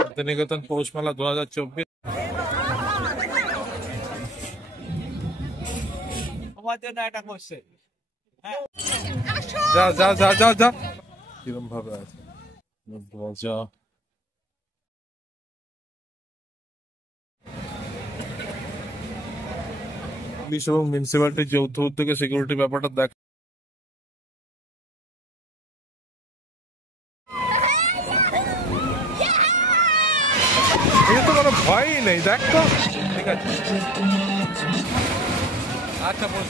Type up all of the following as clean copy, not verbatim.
শান্তিনিকেতন পৌষ মেলা 2024। যা যা যা যা যা কিরম ভাবে আছে যা। পুলিশ এবং মিউনিসিপ্যালিটির যৌথ উদ্যোগে সিকিউরিটি ব্যাপারটা দেখ। তো কোনো ভয়ই নেই, দেখ তো। ঠিক আছে, আচ্ছা বল।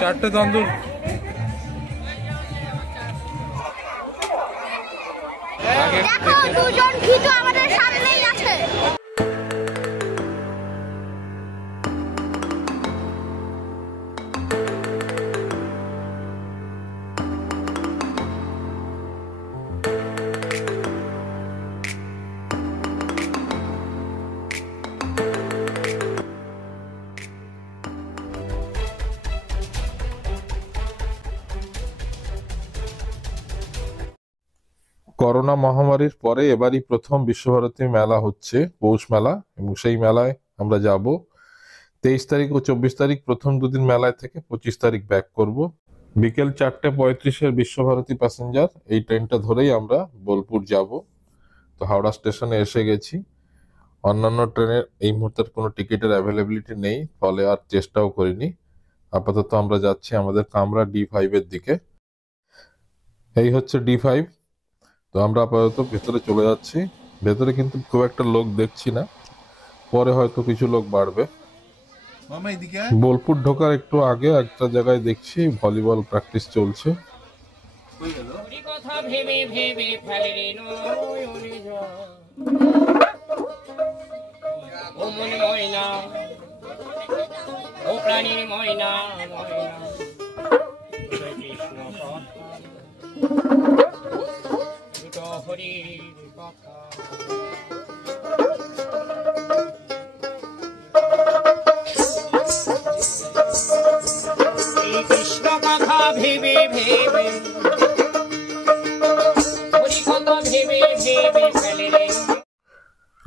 চারটে তন্দুর। দুজন ভিতু আমাদের সামনেই আছে। করোনা মহামারীর পরে এবারই প্রথম বিশ্বভারতী মেলা হচ্ছে, পৌষ মেলা, এবং সেই মেলায় আমরা যাব। 23 তারিখ ও 24 তারিখ প্রথম দুদিন মেলায় থেকে 25 তারিখ ব্যাক করব। বিকেল 4:35-এর বিশ্বভারতী প্যাসেঞ্জার এই ট্রেনটা ধরেই আমরা বোলপুর যাব। তো হাওড়া স্টেশনে এসে গেছি। অন্যান্য ট্রেনের এই মুহূর্তের কোনো টিকিটের অ্যাভেলেবিলিটি নেই, ফলে আর চেষ্টাও করিনি। আপাতত আমরা যাচ্ছি আমাদের কামরা D5-এর দিকে। এই হচ্ছে D5। তো আমরা আপাতত ভেতরে চলে যাচ্ছি। ভেতরে কিন্তু খুব একটা লোক দেখছি না, পরে হয়তো কিছু লোক বাড়বে। বোলপুর ঢোকার একটু আগে একটা জায়গায় দেখছি ভলিবল প্র্যাকটিস চলছে।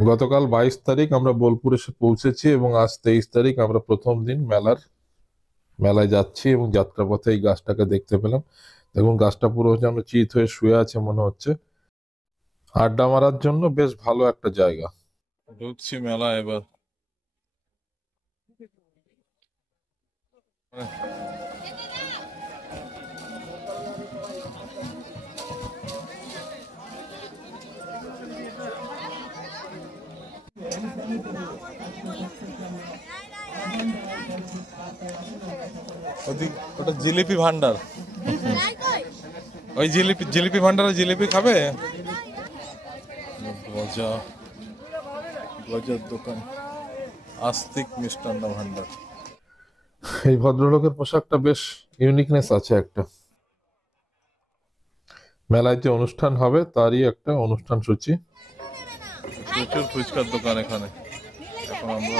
গতকাল 22 তারিখ আমরা বোলপুর এসে পৌঁছেছি এবং আজ 23 তারিখ আমরা প্রথম দিন মেলায় যাচ্ছি এবং যাত্রাপথে এই গাছটাকে দেখতে পেলাম। দেখুন গাছটা পুরো যেন চিত হয়ে শুয়ে আছে মনে হচ্ছে। আড্ডা মারার জন্য বেশ ভালো একটা জায়গা। ঢুকছি মেলা এবার। ওটা জিলিপি ভান্ডার। ওই জিলিপি ভান্ডারে জিলিপি খাবে। গজার দোকান, আস্তিক মিষ্টান্ন ভান্ডার। এই ভদ্রলোকের পোশাকটা বেশ ইউনিকনেস আছে একটা। মেলায় যে অনুষ্ঠান হবে তারই একটা অনুষ্ঠান সূচি। প্রচুর ফুচকার দোকান এখানে। এখন আমরা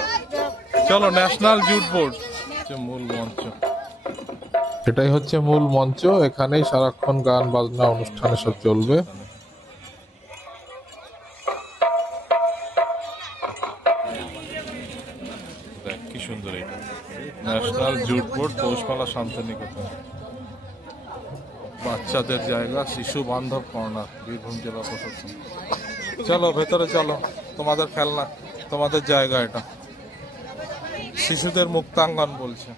চলো ন্যাশনাল জুট বোর্ড, মূল মঞ্চ। এটাই হচ্ছে মূল মঞ্চ, এখানেই সারাক্ষণ গান বাজনা অনুষ্ঠান সব চলবে। কি সুন্দর এটা, National Jute Board Poushmela Santiniketan. বাচ্চাদের জায়গা, শিশু বান্ধব কর্নার, বীরভূম জেলা প্রশাসন। চলো ভেতরে চলো, তোমাদের খেলনা, তোমাদের জায়গা এটা। শিশুদের মুক্তাঙ্গন বলছে।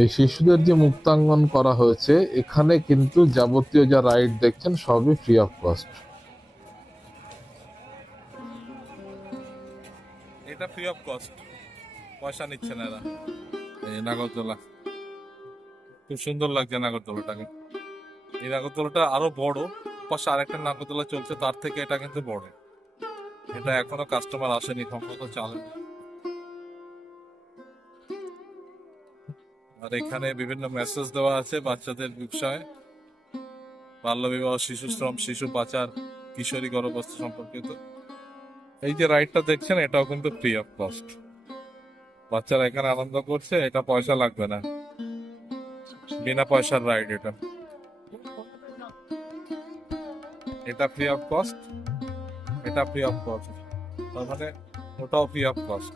এই শিশুদের যে মুক্তাঙ্গন করা হয়েছে, এখানে কিন্তু যাবতীয় যা রাইড দেখছেন সবই ফ্রি অফ কস্ট। এটা ফ্রি অফ কস্ট, পয়সা নিচ্ছে না এরা। এই নাগরদোলা খুব সুন্দর লাগছে, নাগরদোলাটাকে। এই নাগরদোলাটা আরো বড়, পাশে আরেকটা নাগরদোলা চলছে তার থেকে এটা কিন্তু বড়। এটা এখনো কাস্টমার আসেনি, সম্ভবত চালে। আর এখানে বিভিন্ন মেসেজ দেওয়া আছে বাচ্চাদের বিষয়ে, বাল্যবিবাহ, শিশু শ্রম, শিশু পাচার, কিশোরী গর্ভবস্থা সম্পর্কিত। এই যে রাইডটা দেখছেন এটাও কিন্তু ফ্রি অফ কস্ট। বাচ্চারা এখানে আনন্দ করছে, এটা পয়সা লাগবে না, বিনা পয়সার রাইড এটা। এটা ফ্রি অফ কস্ট, এটা ফ্রি অফ কস্ট, তার মানে ওটাও ফ্রি অফ কস্ট।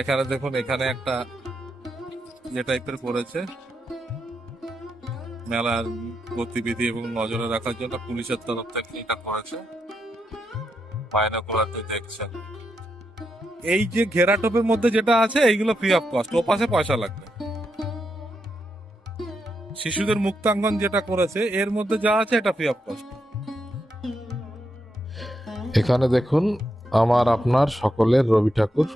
এখানে দেখুন, এখানে একটা যে টাইপের করেছে মেলার গতিবিধি এবং নজরে রাখার জন্য পুলিশের তরফ থেকে এটা করেছে, বাইনোকুলার দিয়ে দেখছেন। এই যে ঘেরাটোপের মধ্যে যেটা আছে এইগুলো ফ্রি অফ কস্ট, ও পাশে পয়সা লাগবে। শিশুদের মুক্তাঙ্গন যেটা করেছে এর মধ্যে যা আছে এটা ফ্রি অফ কস্ট। এখানে দেখুন আমার আপনার সকলের রবি ঠাকুর।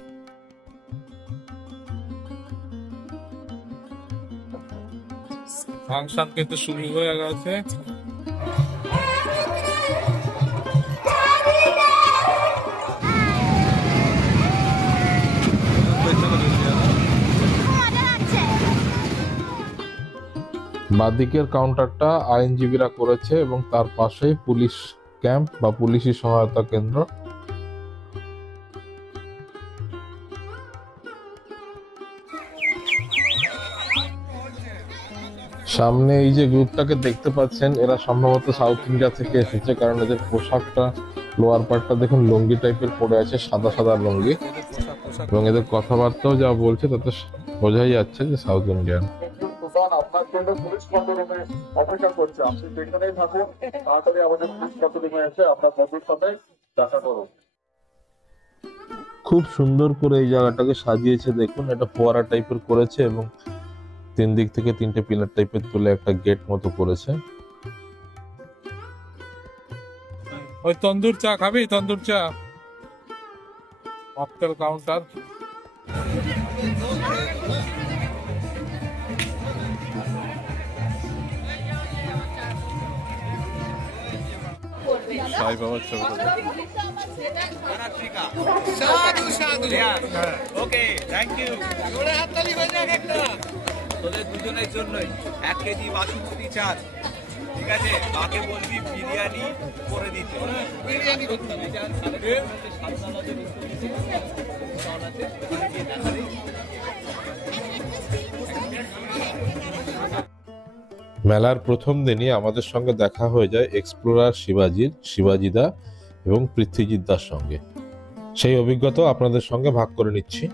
ফাংশন কিন্তু শুরু হয়ে গেছে। বাদিকের কাউন্টারটা আইনজীবীরা করেছে এবং তার পাশেই পুলিশ ক্যাম্প বা পুলিশি সহায়তা কেন্দ্র। সামনে এই যে গ্রুপটাকে দেখতে পাচ্ছেন, এরা সম্ভবত সাউথ ইন্ডিয়া থেকে এসেছে, কারণ এদের পোশাকটা লোয়ার পার্টটা দেখুন লুঙ্গি টাইপের পরে আছে, সাদা সাদা লুঙ্গি, এবং এদের কথাবার্তাও যা বলছে তাতে বোঝাই যাচ্ছে যে সাউথ ইন্ডিয়ান। আপনার জন্য পুলিশ কন্ট্রোলে অপেক্ষা করছে, আপনি যেখানেই থাকুন তাড়াতাড়ি আমাদের পুলিশ কন্ট্রোলে এসে আপনার বন্ধুর সাথে দেখা করুন। খুব সুন্দর করে এই জায়গাটাকে সাজিয়েছে দেখুন, এটা ফোয়ারা টাইপের করেছে এবং তিন দিক থেকে তিনটে পিলার টাইপের তুলে একটা গেট মতো করেছে। ওই তন্দুর চা খাবি? তন্দুর চা, মকটেল কাউন্টার। সাই বাবার ছবি। ওকে, থ্যাংক ইউ। জোরে হাততালি বাজে একটা। তোদের দুজনের জন্যই 1 কেজি বাসুমতি চাল, ঠিক আছে? মাকে বলবি বিরিয়ানি করে দিতে। বিরিয়ানি করতে হবে। মেলার প্রথম দিনই আমাদের সঙ্গে দেখা হয়ে যায় এক্সপ্লোরার শিবাজিদা এবং পৃথ্বীজিৎ দার সঙ্গে। সেই অভিজ্ঞতা আপনাদের সঙ্গে ভাগ করে নিচ্ছি।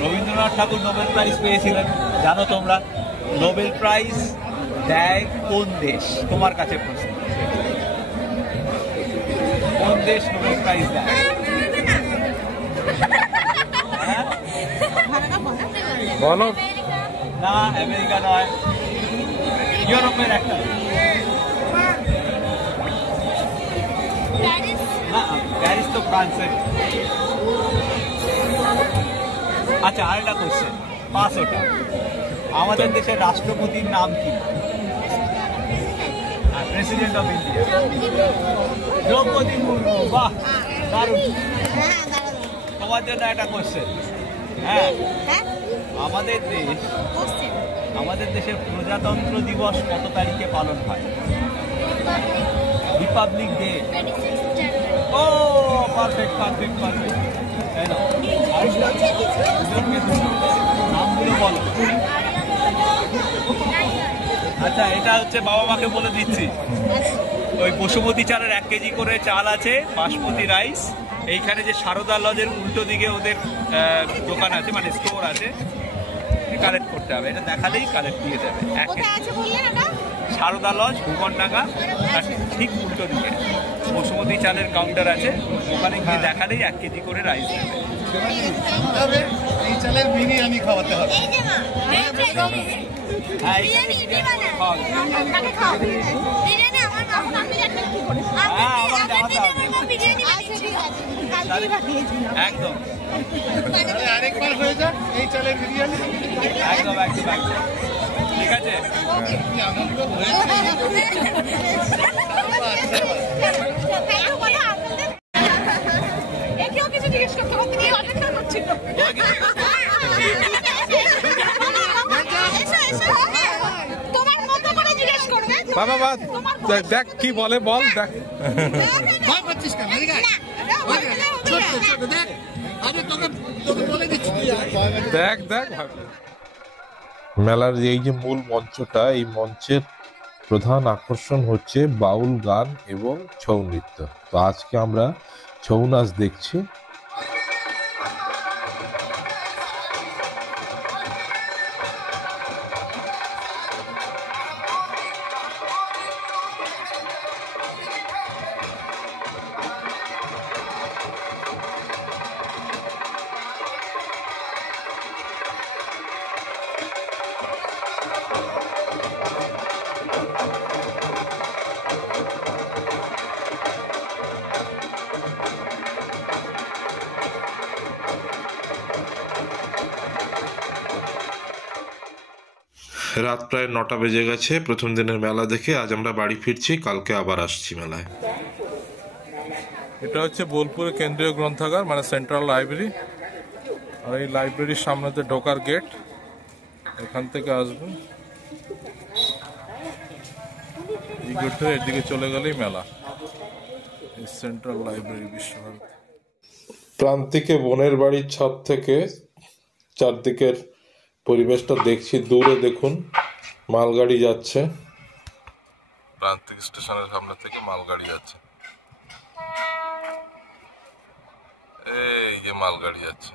রবীন্দ্রনাথ ঠাকুর নোবেল প্রাইজ পেয়েছিলেন, জানো তোমরা? নোবেল প্রাইজ দেয় কোন দেশ? তোমার কাছে প্রশ্ন, কোন দেশ নোবেল প্রাইজ দেয়? বলো। না, আমেরিকা নয়, ইউরোপের একটা। না, প্যারিস তো ফ্রান্সের। আচ্ছা, আরেকটা কোশ্চেন, 500টা। আমাদের দেশের রাষ্ট্রপতির নাম কি? President of India Droupadi Murmu. বাহ, দারুণ। তোমার জন্য একটা কোশ্চেন। হ্যাঁ, আমাদের দেশের প্রজাতন্ত্র দিবস কত তারিখে পালন হয়? Republic day. ও, পারফেক্ট পারফেক্ট পারফেক্ট। নামগুলো বলো। আচ্ছা, এটা হচ্ছে বাবা মাকে বলে দিচ্ছি। ওই বসুমতী চালের 1 কেজি করে চাল আছে, বাসমতি রাইস। এইখানে যে সারদা লজের উল্টো দিকে ওদের দোকান আছে, মানে স্টোর আছে, কালেক্ট করতে হবে। এটা দেখালেই কালেক্ট দিয়ে দেবে। সারদা লজ, ভুবনডাঙ্গা, তার ঠিক উল্টো দিকে বসুমতী চালের কাউন্টার আছে, ওখানে গিয়ে দেখালেই 1 কেজি করে রাইস দেবে। এই চালের বিরিয়ানি খাওয়াতে হবে। হ্যাঁ, একদম আরেকবার হয়ে যাক এই চালের বিরিয়ানি। একদম একদম একদম, ঠিক আছে। আনন্দ হয়েছে। কিছু জিজ্ঞেস করতে অপেক্ষা করছিল। তোমার মতো করে জিজ্ঞেস করবে। বাবা বাদ দেখ কি বলে বল দেখ। ভয় পাচ্ছিস কেন? এদিকে আয়। ছোট ছোট দেখ, আরে তোকে তোকে বলে দিচ্ছি তুই আয়। দেখ দেখ মেলার এই যে মূল মঞ্চটা, এই মঞ্চের প্রধান আকর্ষণ হচ্ছে বাউল গান এবং ছৌ নৃত্য। তো আজকে আমরা ছৌ নাচ দেখছি। রাত প্রায় 9টা বেজে গেছে প্রথম দিনের মেলা দেখে। আজ আমরা বাড়ি ফিরছি, কালকে আবার আসছি মেলায়। এটা হচ্ছে বোলপুরের কেন্দ্রীয় গ্রন্থাগার, মানে সেন্ট্রাল লাইব্রেরি। আর এই লাইব্রেরির সামনেতে ঢোকার গেট, এখান থেকে আসবেন এই গেট থেকে এদিকে চলে গেলেই মেলা। এই সেন্ট্রাল লাইব্রেরি বিশ্বভারতী। প্রান্তিকে বোনের বাড়ির ছাদ থেকে চারদিকের পরিবেশটা দেখছি। দূরে দেখুন মালগাড়ি যাচ্ছে, প্রান্তিক স্টেশনের সামনে থেকে মালগাড়ি যাচ্ছে। এই যে মালগাড়ি যাচ্ছে।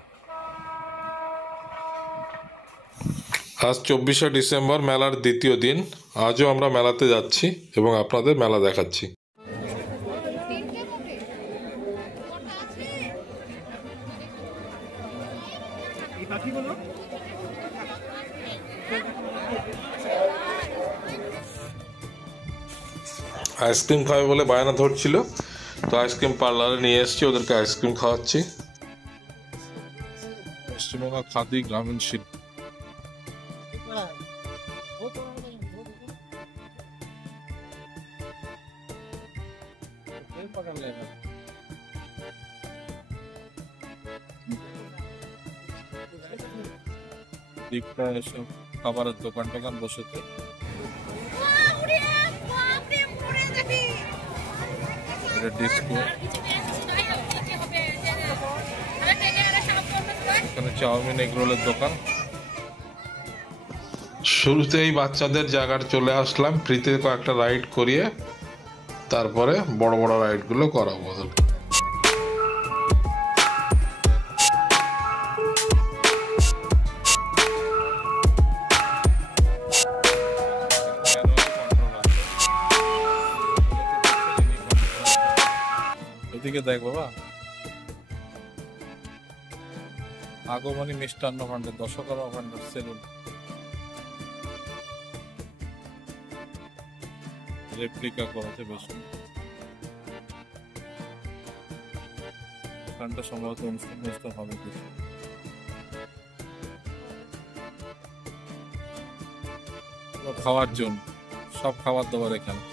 আজ 24শে ডিসেম্বর, মেলার দ্বিতীয় দিন। আজও আমরা মেলাতে যাচ্ছি এবং আপনাদের মেলা দেখাচ্ছি। আইসক্রিম খাবে বলে বায়না ধরছিল, তো আইসক্রিম পার্লারে নিয়ে এসেছি, ওদেরকে আইসক্রিম খাওয়াচ্ছি। পশ্চিমবঙ্গ খাদি গ্রামীণ শিল্প। দিকটা এসব খাবারের দোকান টোকান বসেছে। বাপরে, বাপরে, পড়ে যাবি। এটা ডিস্কো, এখানে চাউমিন এগ রোলের দোকান। শুরুতেই বাচ্চাদের জায়গার চলে আসলাম, ফ্রিতে কয়েকটা রাইড করিয়ে তারপরে বড় বড় রাইডগুলো করাবো ওদেরকে। এদিকে দেখ বাবা, আগমনী মিষ্টান্ন ভান্ডার, দশকর্মা ভান্ডার, সেলুন, রেপ্লিকা করাতে বসুন। এখানটা সম্ভবত অনুষ্ঠান হবে কিছু। খাওয়ার জন্য সব খাবার দাবার এখানে।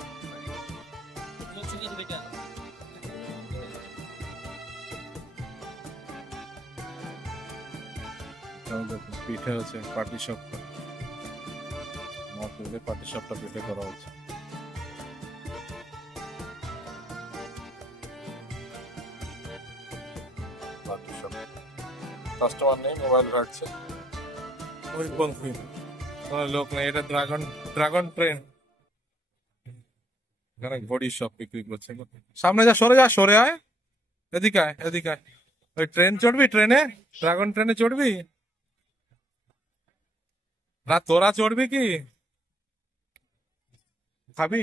পিঠে হচ্ছে পাটি সাপটা, পাটি সাপটা পিঠে করা হচ্ছে। কাস্টমার নেই, মোবাইল ঘাটছে। ওই বন্ধু কোনো লোক নেই। এটা ড্রাগন ট্রেন, এখানে ঘড়ি সব বিক্রি করছে। সামনে যা, সরে আয়, এদিকে আয়, এদিকে আয়। ওই ট্রেন চড়বি, ট্রেনে ড্রাগন ট্রেনে চড়বি না? তোরা চড়বি কি? খাবি?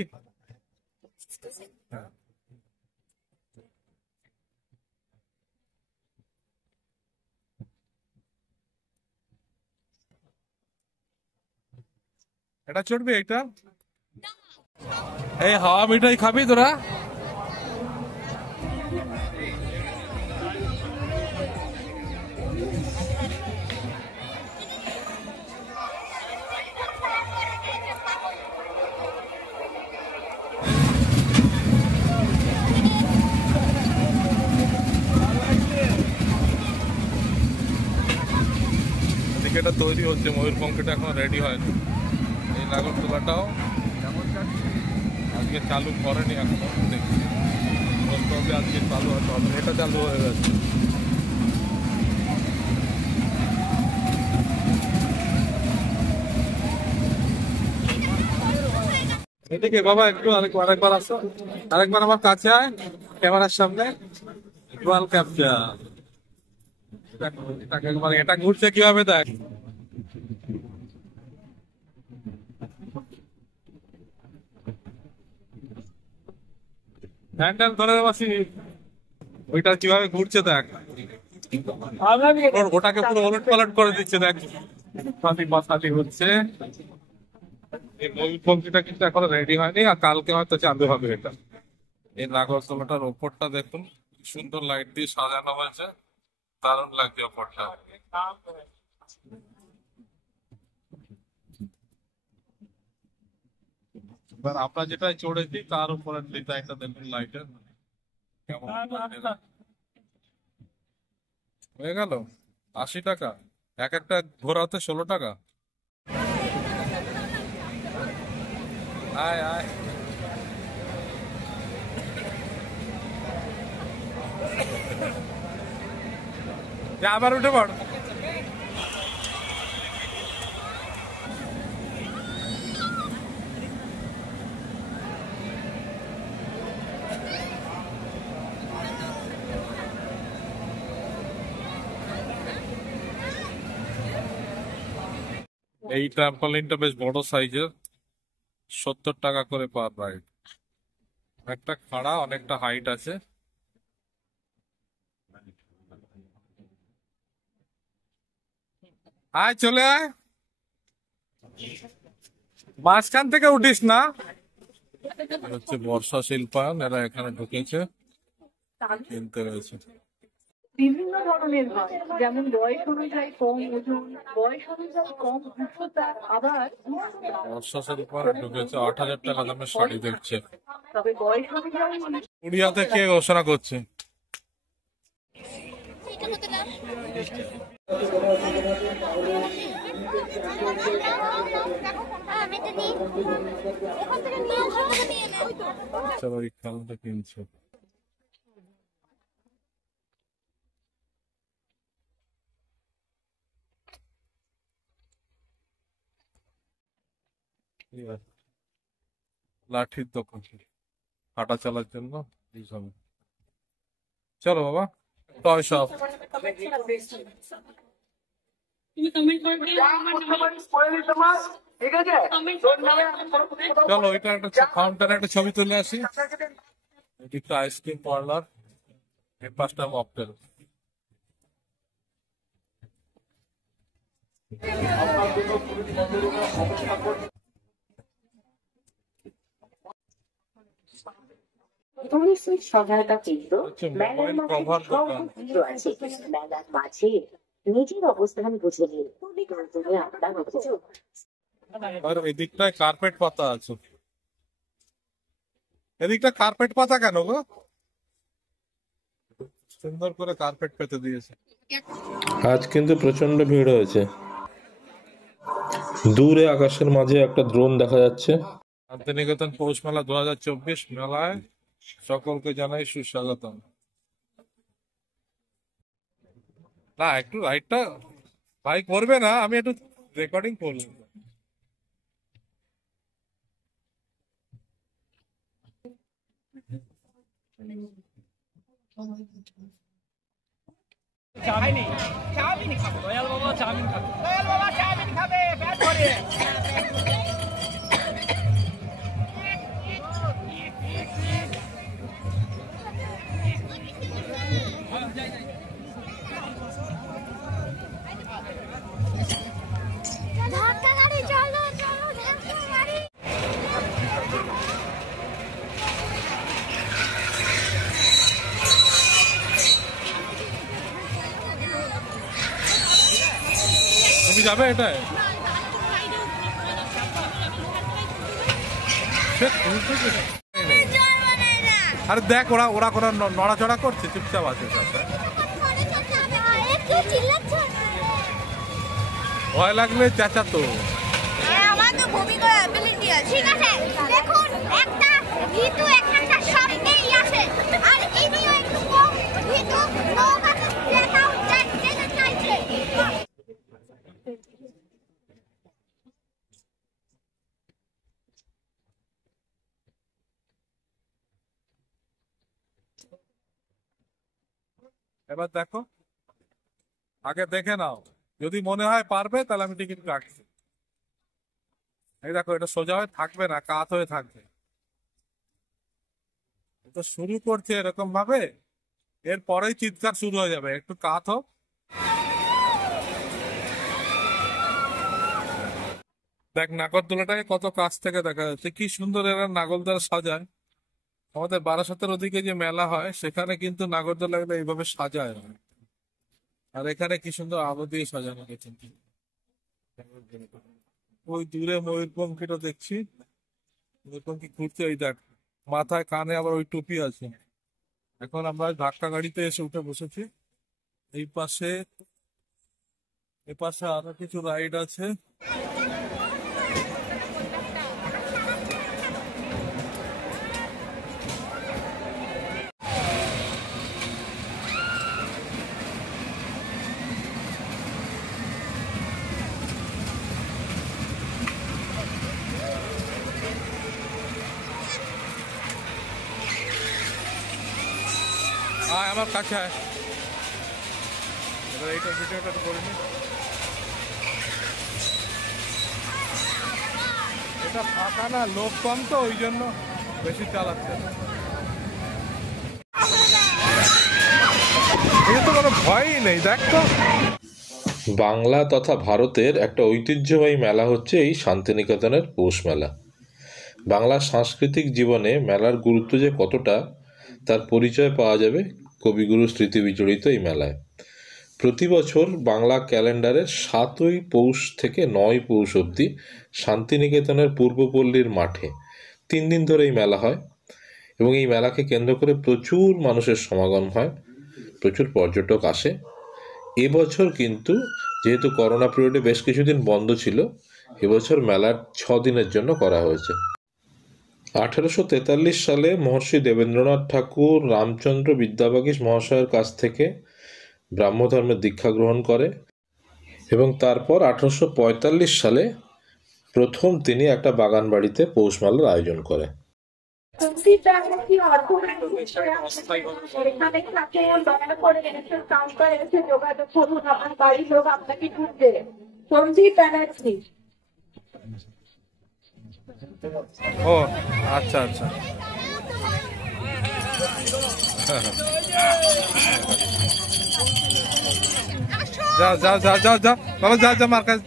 এটা চড়বি? এটা এই হাওয়া মিঠাই খাবি তোরা? এটা তৈরি হচ্ছে, ময়ূরপঙ্খটা এখন রেডি হয়নি। নাগরদোলাটাও আজকে চালু করেনি এখনো, দেখছি বলতে হবে আজকে চালু হতে হবে। এটা চালু হয়ে গেছে। এদিকে বাবা একটু আরেকবার আসো, আরেকবার আমার কাছে আয় ক্যামেরার সামনে। ওয়াল ক্যাপচার এটা ঘুরছে কিভাবে দেখ। হ্যান্ডেল ধরে বসি, ওইটা কিভাবে ঘুরছে দেখ। ওটাকে পুরো ওলট পালট করে দিচ্ছে দেখ, সাথী হচ্ছে। এই ময়ূরপঙ্খীটা কিন্তু এখনো রেডি হয়নি, আর কালকে হয়তো চালু হবে এটা। এই নাগরদোলাটার ওপরটা দেখুন, সুন্দর লাইট দিয়ে সাজানো হয়েছে, দারুণ লাগছে ওপরটা। এবার আমরা যেটা চড়েছি তার উপরের ডিজাইনটা দেখুন লাইটের কেমন হয়ে গেল। 80 টাকা এক একটা ঘোরাতে, 16 টাকা। আয় আয় আবার উঠে পড়। এই ট্রাম্পলিনটা বেশ বড় সাইজের, 70 টাকা করে পার রাইড। একটা খাড়া, অনেকটা হাইট আছে। আয় চলে আয়, মাঝখান থেকে উঠিস না। হচ্ছে বর্ষা শিল্পায়ন, এরা এখানে ঢুকেছে, কিনতে রয়েছে। বিভিন্ন ধরনের হয়, যেমন বয়স অনুযায়ী কম ওজন, বয়স অনুযায়ী কম উচ্চতা, আবার বর্ষা শিল্পায়নে ঢুকেছে, 8000 টাকা দামের শাড়ি দেখছে। তবে বয়স অনুযায়ী উড়িয়াতে কে ঘোষণা করছে? চলো এই খেলনাটা কিনছে। লাঠির দোকান, হাঁটা চলার জন্য। চলো বাবা, টয় শপ। চলো এটা একটা ফাউন্টেন, একটা ছবি তুলে আসি। একটা আইসক্রিম পার্লার, এই পাঁচটা মকটেল। পুলিশের সহায়তা কেন্দ্র হচ্ছে মেলার মোবাইল মাঠে কভার দোকান। সর্বত্র আছে। মেলার মাঝে নিজের অবস্থান বুঝে নিন, প্রয়োজনে আপনার অভিযোগ। আর এদিকটায় কার্পেট পাতা আছে। এদিকটা কার্পেট পাতা কেন গো? সুন্দর করে কার্পেট পেতে দিয়েছে। আজ কিন্তু প্রচন্ড ভিড় হয়েছে। দূরে আকাশের মাঝে একটা ড্রোন দেখা যাচ্ছে। শান্তিনিকেতন পৌষ মেলা 2024 মেলায় সকলকে জানাই সুস্বাগতম। না একটু রাইডটা ভাই করবে না, আমি একটু রেকর্ডিং করলাম। চাউমিন খাবো, দয়াল বাবা চাউমিন খাবে, দয়াল বাবা চাউমিন খাবে পেট ভরে। ধাক্কা গাড়ি, চলো চলো ধাক্কা গাড়ি। তুমি যাবে এটায়? আরে দেখ ওরা ওরা কোনো নড়াচড়া করছে, চুপচাপ আছে সব। একটু চিল্লাচ্ছ। ভয় লাগলে চেঁচা তো। আমার তো বমি করে ঠিক আছে, দেখুন একটা ভিতু এখানকার সবটাই আছে, আর ইনিও একটু কম ভিতু নৌকাতে যেটাও যেতে চাইছে। এবার দেখো, আগে দেখে নাও, যদি মনে হয় পারবে তাহলে আমি টিকিট কাটছি। এই দেখো, এটা সোজা হয়ে থাকবে না, কাত হয়ে থাকবে। তো শুরু করছে এরকম ভাবে, এরপরেই চিৎকার শুরু হয়ে যাবে, একটু কাত হোক। দেখ নাগরদোলাটাকে কত কাছ থেকে দেখা যাচ্ছে, কি সুন্দর এরা নাগরদোলা সাজায়। আমাদের বারাসাতের ওদিকে যে মেলা হয় সেখানে কিন্তু নাগরদোলাগুলো এইভাবে সাজায় না, আর এখানে কি সুন্দর আলো দিয়ে সাজানো গেছে। ওই দূরে ময়ূরপঙ্খীটা দেখছি, ময়ূরপঙ্খী ঘুরছে, এই দেখ মাথায় কানে আবার ওই টুপি আছে। এখন আমরা ধাক্কা গাড়িতে এসে উঠে বসেছি। এই পাশে এপাশে আরো কিছু রাইড আছে। আমার কাছে আয়। এবার এইটা ভিডিওটা করে নি। এটা ফাঁকা না, লোক কম তো ওই জন্য বেশি চালাচ্ছে না। এটা তো কোনো ভয়ই নেই, দেখ তো। বাংলা তথা ভারতের একটা ঐতিহ্যবাহী মেলা হচ্ছে এই শান্তিনিকেতনের পৌষ মেলা। বাংলার সাংস্কৃতিক জীবনে মেলার গুরুত্ব যে কতটা তার পরিচয় পাওয়া যাবে কবিগুরু স্মৃতি বিজড়িত এই মেলায়। প্রতি বছর বাংলা ক্যালেন্ডারের 7ই পৌষ থেকে 9 পৌষ অবধি শান্তিনিকেতনের পূর্বপল্লীর মাঠে 3 দিন ধরে এই মেলা হয়, এবং এই মেলাকে কেন্দ্র করে প্রচুর মানুষের সমাগম হয়, প্রচুর পর্যটক আসে। এবছর কিন্তু যেহেতু করোনা পিরিয়ডে বেশ কিছুদিন বন্ধ ছিল, এবছর মেলার 6 দিনের জন্য করা হয়েছে। 1843 সালে মহর্ষি দেবেন্দ্রনাথ ঠাকুর রামচন্দ্র বিদ্যাবাগীশ মহাশয়ের কাছ থেকে ব্রাহ্মধর্মের দীক্ষা গ্রহণ করে, এবং তারপর 1845 সালে প্রথম তিনি একটা বাগান বাড়িতে পৌষ মেলার আয়োজন করে। ও আচ্ছা আচ্ছা, যা যা যা যা যা বাবা, যা যা মার কাছে।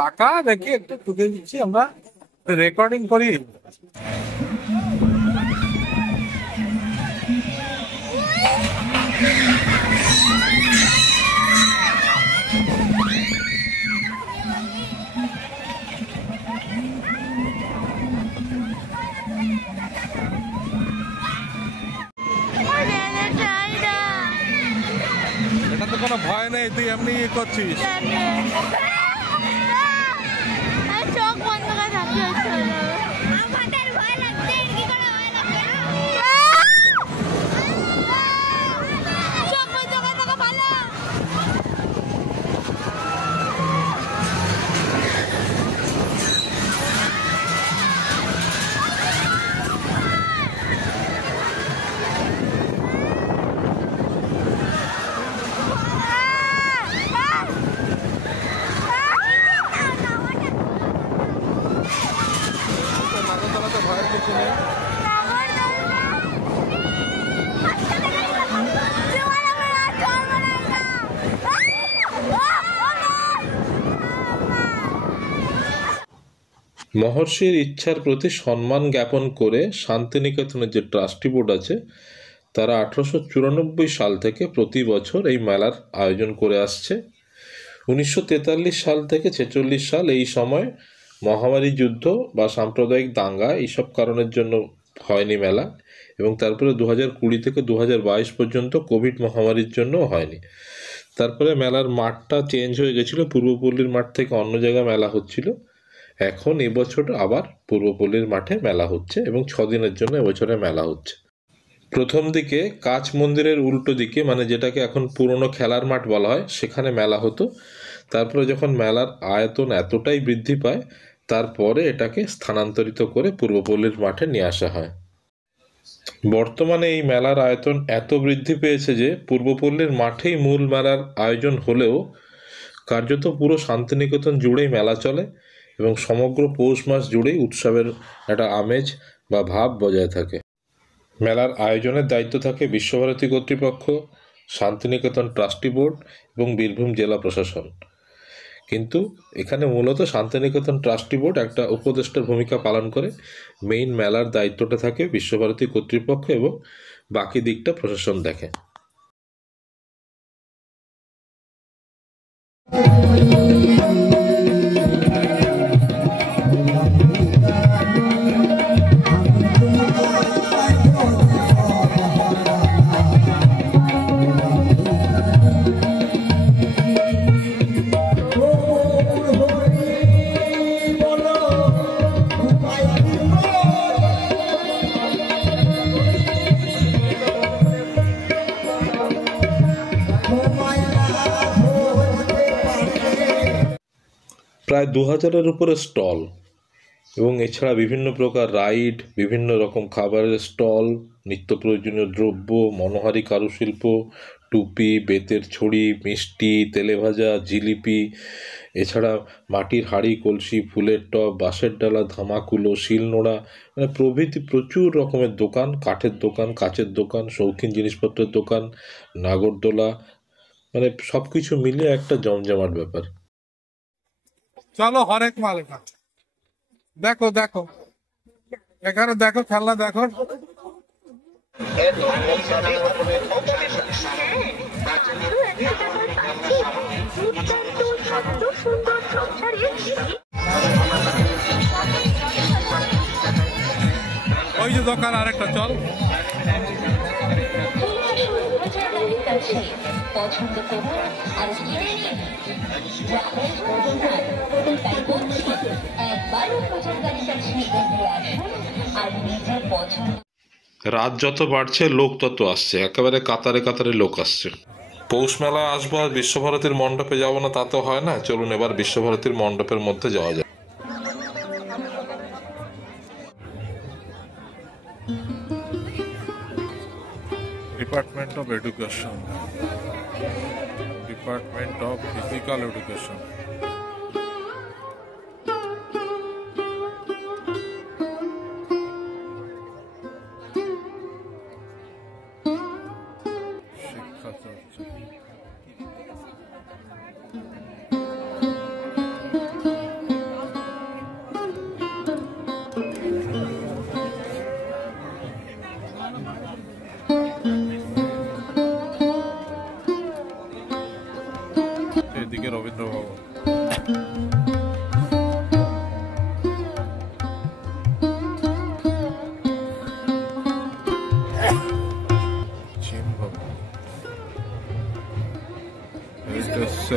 টাকা দেখি একটু তুলে দিচ্ছি, আমরা রেকর্ডিং করি। এটা তো কোনো ভয় নেই, তুই এমনি ইয়ে করছিস। চোখ বন্ধ করে থাকতে হচ্ছে, আমাদের ভয় লাগছে, কি করে ভয় লাগবে? চোখ বন্ধ করে থাকা ভালো। নাগরদোলাতে ভয়ের কিছু নেই। মহর্ষির ইচ্ছার প্রতি সম্মান জ্ঞাপন করে শান্তিনিকেতনের যে ট্রাস্টি বোর্ড আছে তারা 1894 সাল থেকে প্রতি বছর এই মেলার আয়োজন করে আসছে। 1943 সাল থেকে 46 সাল এই সময় মহামারী যুদ্ধ বা সাম্প্রদায়িক দাঙ্গা এইসব কারণের জন্য হয়নি মেলা, এবং তারপরে 2020 থেকে 2022 পর্যন্ত কোভিড মহামারীর জন্য হয়নি। তারপরে মেলার মাঠটা চেঞ্জ হয়ে গেছিলো, পূর্বপল্লীর মাঠ থেকে অন্য জায়গায় মেলা হচ্ছিল। এখন এবছর আবার পূর্বপল্লীর মাঠে মেলা হচ্ছে এবং 6 দিনের জন্য এবছরে মেলা হচ্ছে। প্রথম দিকে কাচ মন্দিরের উল্টো দিকে, মানে যেটাকে এখন পুরনো খেলার মাঠ বলা হয়, সেখানে মেলা হতো। তারপরে যখন মেলার আয়তন এতটাই বৃদ্ধি পায়, তারপরে এটাকে স্থানান্তরিত করে পূর্বপল্লীর মাঠে নিয়ে আসা হয়। বর্তমানে এই মেলার আয়তন এত বৃদ্ধি পেয়েছে যে পূর্বপল্লীর মাঠেই মূল মেলার আয়োজন হলেও কার্যত পুরো শান্তিনিকেতন জুড়েই মেলা চলে এবং সমগ্র পৌষ মাস জুড়েই উৎসবের একটা আমেজ বা ভাব বজায় থাকে। মেলার আয়োজনের দায়িত্ব থাকে বিশ্বভারতী কর্তৃপক্ষ, শান্তিনিকেতন ট্রাস্টি বোর্ড এবং বীরভূম জেলা প্রশাসন। কিন্তু এখানে মূলত শান্তিনিকেতন ট্রাস্টি বোর্ড একটা উপদেষ্টার ভূমিকা পালন করে। মেইন মেলার দায়িত্বটা থাকে বিশ্বভারতী কর্তৃপক্ষ এবং বাকি দিকটা প্রশাসন দেখে। প্রায় 2000-এর উপরে স্টল এবং এছাড়া বিভিন্ন প্রকার রাইড, বিভিন্ন রকম খাবারের স্টল, নিত্য প্রয়োজনীয় দ্রব্য, মনোহারী কারুশিল্প, টুপি, বেতের ছড়ি, মিষ্টি, তেলেভাজা, জিলিপি, এছাড়া মাটির হাঁড়ি কলসি, ফুলের টব, বাঁশের ডালা, ধামাকুলো, শিলনোড়া, মানে প্রভৃতি প্রচুর রকমের দোকান, কাঠের দোকান, কাচের দোকান, শৌখিন জিনিসপত্রের দোকান, নাগরদোলা, মানে সব কিছু মিলিয়ে একটা জমজমাট ব্যাপার। চলো হরেক মাল এখানে দেখো, দেখো এখানে দেখো, খেলনা দেখো। ওই যে দোকান আরেকটা, চল। পছন্দ করুন আর কিনে নিন। একবারও প্রচারকারীর কাছে এগিয়ে আসুন আর নিজের পছন্দ। রাত যত বাড়ছে লোক তত আসছে, একেবারে কাতারে কাতারে লোক আসছে। পৌষ মেলায় আসবো আর বিশ্বভারতীর মণ্ডপে যাবো না তা তো হয় না। চলুন এবার বিশ্বভারতীর মণ্ডপের মধ্যে যাওয়া যায়। Department of education, department of physical education. শিক্ষা চর্চা। এদিকে রবীন্দ্র ভবন। চীন ভবন। এটা হচ্ছে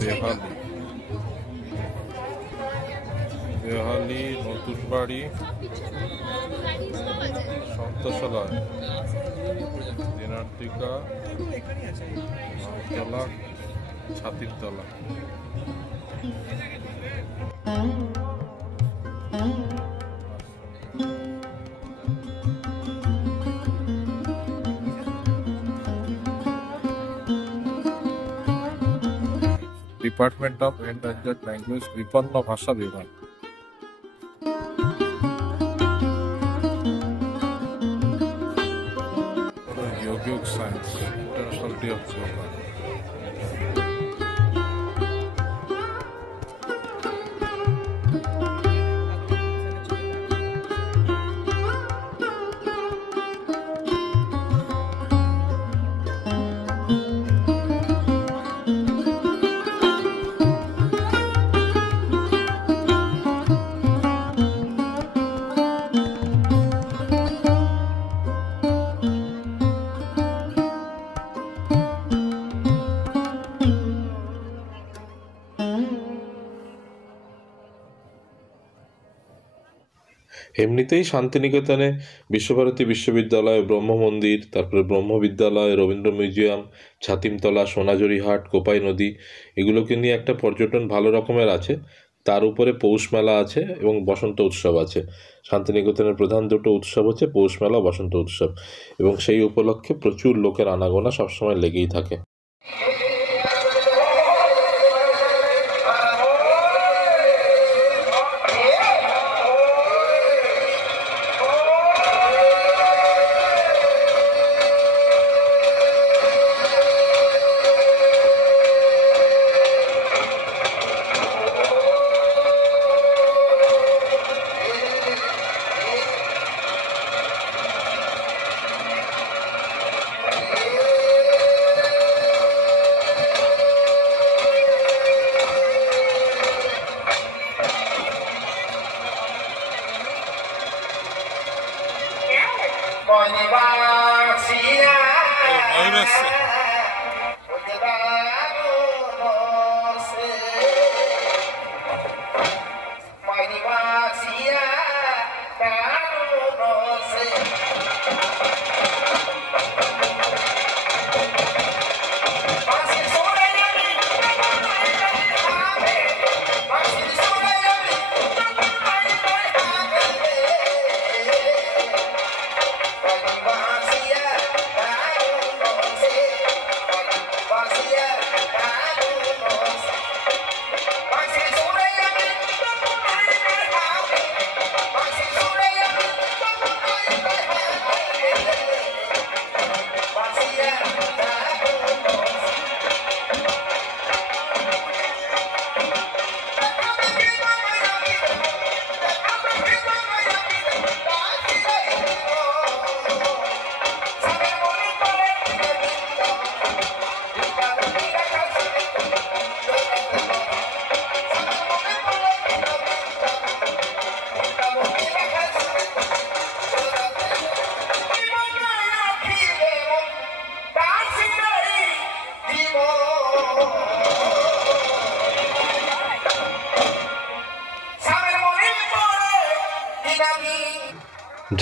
বেহালি, বেহালি, নতুন বাড়ি, সন্তোষালয়, দিনারটিকা, নামতলা, ছাতিরতলা। ডিপার্টমেন্ট অফ এন্ডেঞ্জার্ড ল্যাঙ্গুয়েজ, বিপন্ন ভাষা বিভাগ। যোগ science, international day of yoga. এমনিতেই শান্তিনিকেতনে বিশ্বভারতী বিশ্ববিদ্যালয়, ব্রহ্ম মন্দির, তারপরে ব্রহ্ম বিদ্যালয়, রবীন্দ্র মিউজিয়াম, ছাতিমতলা, সোনাঝুরি হাট, কোপাই নদী, এগুলোকে নিয়ে একটা পর্যটন ভালো রকমের আছে। তার উপরে পৌষ মেলা আছে এবং বসন্ত উৎসব আছে। শান্তিনিকেতনের প্রধান দুটো উৎসব হচ্ছে পৌষ মেলা ও বসন্ত উৎসব, এবং সেই উপলক্ষে প্রচুর লোকের আনাগোনা সবসময় লেগেই থাকে। ময়ূর আসছে।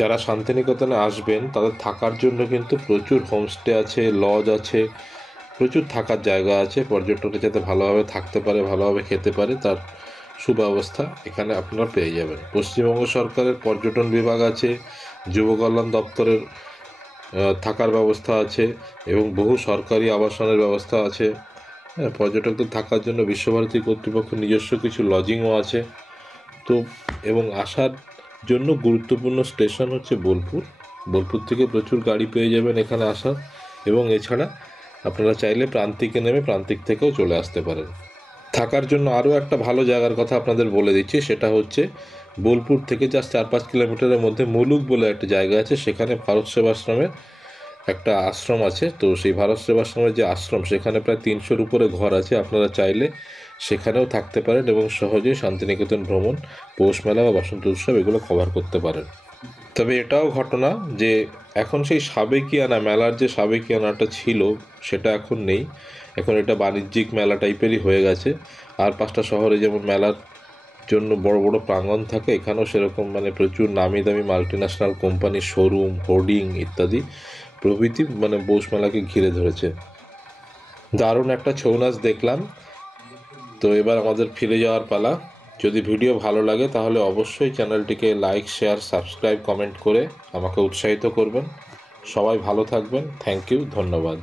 যারা শান্তিনিকেতনে আসবেন তাদের থাকার জন্য কিন্তু প্রচুর হোমস্টে আছে, লজ আছে, প্রচুর থাকার জায়গা আছে। পর্যটকরা যাতে ভালোভাবে থাকতে পারে, ভালোভাবে খেতে পারে, তার সুব্যবস্থা এখানে আপনারা পেয়ে যাবেন। পশ্চিমবঙ্গ সরকারের পর্যটন বিভাগ আছে, যুব কল্যাণ দপ্তরের থাকার ব্যবস্থা আছে, এবং বহু সরকারি আবাসনের ব্যবস্থা আছে। হ্যাঁ, পর্যটকদের থাকার জন্য বিশ্বভারতী কর্তৃপক্ষের নিজস্ব কিছু লজিংও আছে। তো এবং আসার জন্য গুরুত্বপূর্ণ স্টেশন হচ্ছে বোলপুর। বোলপুর থেকে প্রচুর গাড়ি পেয়ে যাবেন এখানে আসার, এবং এছাড়া আপনারা চাইলে প্রান্তিকে নেমে প্রান্তিক থেকেও চলে আসতে পারেন। থাকার জন্য আরও একটা ভালো জায়গার কথা আপনাদের বলে দিচ্ছি, সেটা হচ্ছে বোলপুর থেকে জাস্ট 4-5 কিলোমিটারের মধ্যে মুলুক বলে একটা জায়গা আছে। সেখানে ভারত সেবাশ্রমের একটা আশ্রম আছে। তো সেই ভারত সেবাশ্রমের যে আশ্রম, সেখানে প্রায় 300-র উপরে ঘর আছে। আপনারা চাইলে সেখানেও থাকতে পারেন এবং সহজেই শান্তিনিকেতন ভ্রমণ, পৌষ মেলা বা বসন্ত উৎসব এগুলো কভার করতে পারেন। তবে এটাও ঘটনা যে এখন সেই সাবেকিয়ানা মেলার যে সাবেকিয়ানাটা ছিল সেটা এখন নেই। এখন এটা বাণিজ্যিক মেলা টাইপেরই হয়ে গেছে। আর 5টা শহরে যেমন মেলার জন্য বড় বড় প্রাঙ্গণ থাকে, এখানেও সেরকম মানে প্রচুর নামি দামি মাল্টিন্যাশনাল কোম্পানির শোরুম, হোর্ডিং ইত্যাদি প্রভৃতি মানে পৌষ মেলাকে ঘিরে ধরেছে। দারুণ একটা ছৌ নাচ দেখলাম। তো এবার আমাদের ফিরে যাওয়ার পালা। যদি ভিডিও ভালো লাগে তাহলে অবশ্যই চ্যানেলটিকে লাইক, শেয়ার, সাবস্ক্রাইব, কমেন্ট করে আমাকে উৎসাহিত করবেন। সবাই ভালো থাকবেন। থ্যাংক ইউ, ধন্যবাদ।